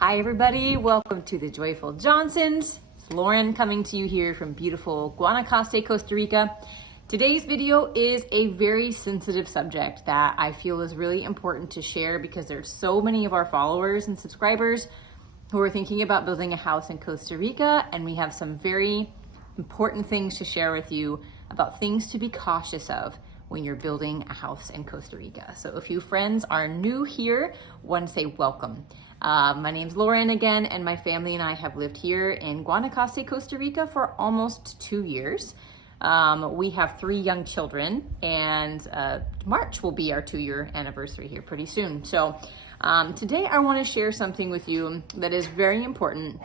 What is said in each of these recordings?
Hi everybody, welcome to the Joyful Johnsons. It's Lauren coming to you here from beautiful Guanacaste, Costa Rica. Today's video is a very sensitive subject that I feel is really important to share because there's so many of our followers and subscribers who are thinking about building a house in Costa Rica, and we have some very important things to share with you about things to be cautious of when you're building a house in Costa Rica. So if you friends are new here, I want to say welcome. My name's Lauren again, and my family and I have lived here in Guanacaste, Costa Rica for almost 2 years. We have 3 young children, and March will be our 2-year anniversary here pretty soon. So today I want to share something with you that is very important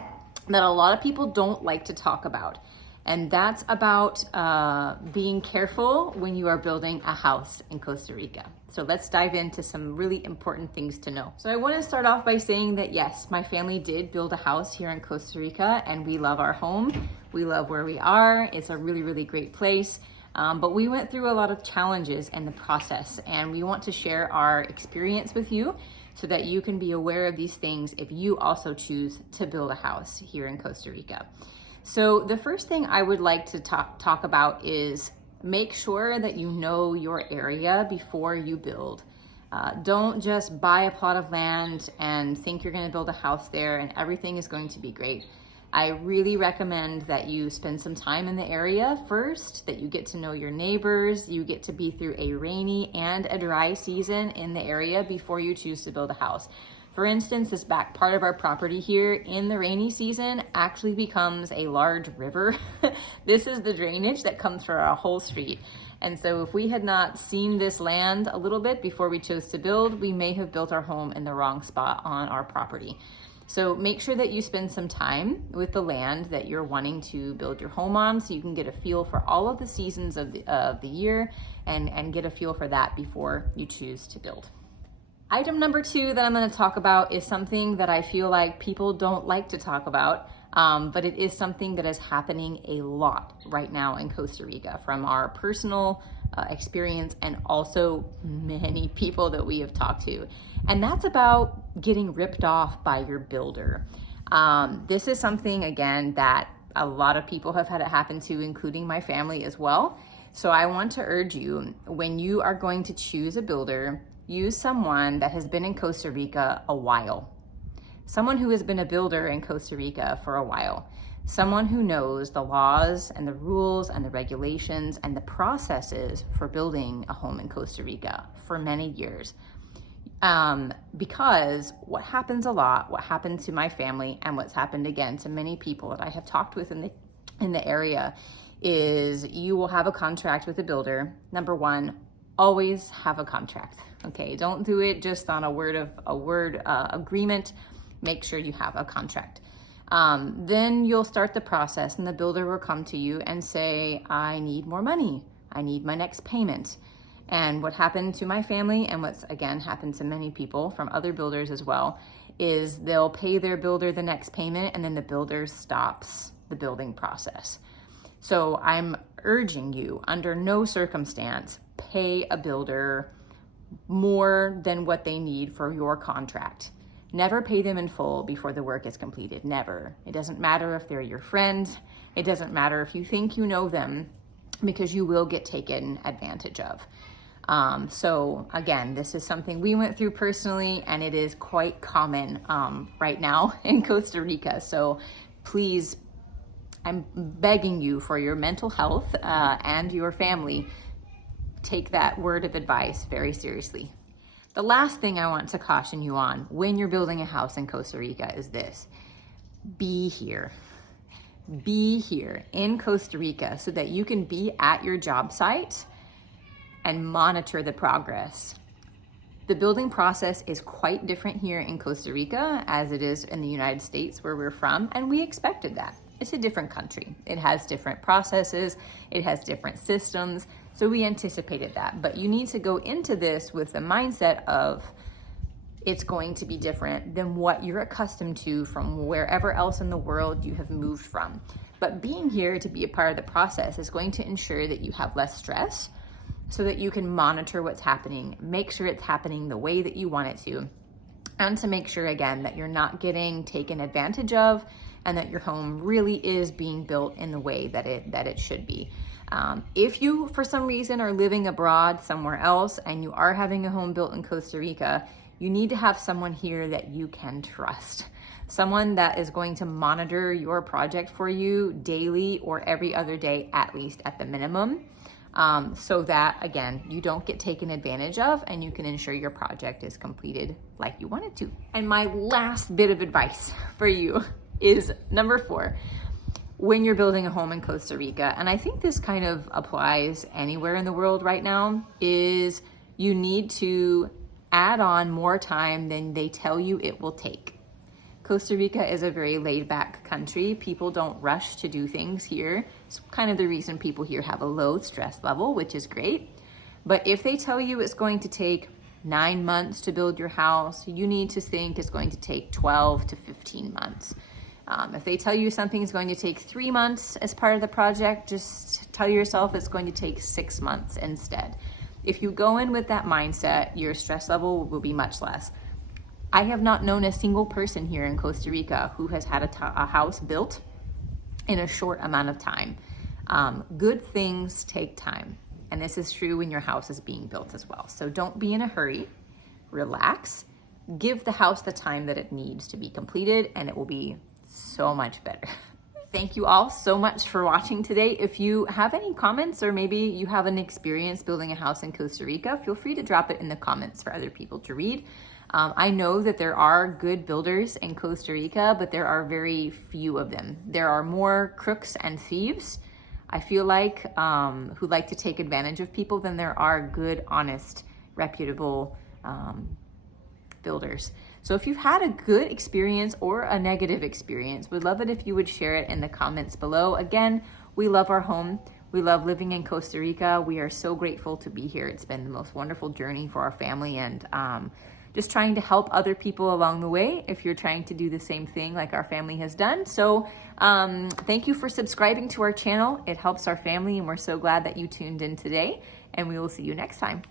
that a lot of people don't like to talk about. And that's about being careful when you are building a house in Costa Rica. So let's dive into some really important things to know. So I want to start off by saying that yes, my family did build a house here in Costa Rica, and we love our home. We love where we are. It's a really, really great place. But we went through a lot of challenges in the process, and we want to share our experience with you so that you can be aware of these things if you also choose to build a house here in Costa Rica. So the first thing I would like to talk about is make sure that you know your area before you build. Don't just buy a plot of land and think you're going to build a house there and everything is going to be great. I really recommend that you spend some time in the area first, that you get to know your neighbors, you get to be through a rainy and a dry season in the area before you choose to build a house. For instance, this back part of our property here in the rainy season actually becomes a large river. This is the drainage that comes for our whole street. And so if we had not seen this land a little bit before we chose to build, we may have built our home in the wrong spot on our property. So make sure that you spend some time with the land that you're wanting to build your home on so you can get a feel for all of the seasons of the year and get a feel for that before you choose to build. Item number 2 that I'm going to talk about is something that I feel like people don't like to talk about, but it is something that is happening a lot right now in Costa Rica from our personal experience and also many people that we have talked to. And that's about getting ripped off by your builder. This is something, again, that a lot of people have had it happen to, including my family as well. So I want to urge you, when you are going to choose a builder, use someone that has been in Costa Rica a while. Someone who has been a builder in Costa Rica for a while. Someone who knows the laws and the rules and the regulations and the processes for building a home in Costa Rica for many years. Because what happens a lot, what happened to my family and what's happened again to many people that I have talked with in the area is you will have a contract with a builder. Number one, always have a contract. Okay, don't do it just on a word agreement. Make sure you have a contract. Then you'll start the process and the builder will come to you and say, I need more money. I need my next payment. And what happened to my family, and what's again happened to many people from other builders as well, is they'll pay their builder the next payment and then the builder stops the building process. So I'm urging you, under no circumstance, pay a builder more than what they need for your contract. Never pay them in full before the work is completed, never. It doesn't matter if they're your friend, it doesn't matter if you think you know them, because you will get taken advantage of. So again, this is something we went through personally, and it is quite common right now in Costa Rica. So please, I'm begging you for your mental health and your family, take that word of advice very seriously. The last thing I want to caution you on when you're building a house in Costa Rica is this: be here. Be here in Costa Rica so that you can be at your job site and monitor the progress. The building process is quite different here in Costa Rica as it is in the United States where we're from, and we expected that. It's a different country. It has different processes, it has different systems, so we anticipated that. But you need to go into this with the mindset of it's going to be different than what you're accustomed to from wherever else in the world you have moved from. But being here to be a part of the process is going to ensure that you have less stress so that you can monitor what's happening, make sure it's happening the way that you want it to, and to make sure, again, that you're not getting taken advantage of and that your home really is being built in the way that it should be. If you, for some reason, are living abroad somewhere else and you are having a home built in Costa Rica, you need to have someone here that you can trust. Someone that is going to monitor your project for you daily or every other day, at least at the minimum, so that, again, you don't get taken advantage of and you can ensure your project is completed like you want it to. And my last bit of advice for you is number 4. When you're building a home in Costa Rica, and I think this kind of applies anywhere in the world right now, is you need to add on more time than they tell you it will take. Costa Rica is a very laid back country. People don't rush to do things here. It's kind of the reason people here have a low stress level, which is great. But if they tell you it's going to take 9 months to build your house, you need to think it's going to take 12 to 15 months. If they tell you something is going to take 3 months as part of the project, just tell yourself it's going to take 6 months instead. If you go in with that mindset, your stress level will be much less. I have not known a single person here in Costa Rica who has had a house built in a short amount of time. Good things take time, and this is true when your house is being built as well. So don't be in a hurry, relax, give the house the time that it needs to be completed, and it will be so much better. Thank you all so much for watching today. If you have any comments, or maybe you have an experience building a house in Costa Rica, feel free to drop it in the comments for other people to read. I know that there are good builders in Costa Rica, but there are very few of them. There are more crooks and thieves, I feel like, who like to take advantage of people than there are good, honest, reputable builders. So if you've had a good experience or a negative experience, we'd love it if you would share it in the comments below. Again, we love our home. We love living in Costa Rica. We are so grateful to be here. It's been the most wonderful journey for our family, and just trying to help other people along the way if you're trying to do the same thing like our family has done. So thank you for subscribing to our channel. It helps our family, and we're so glad that you tuned in today, and we will see you next time.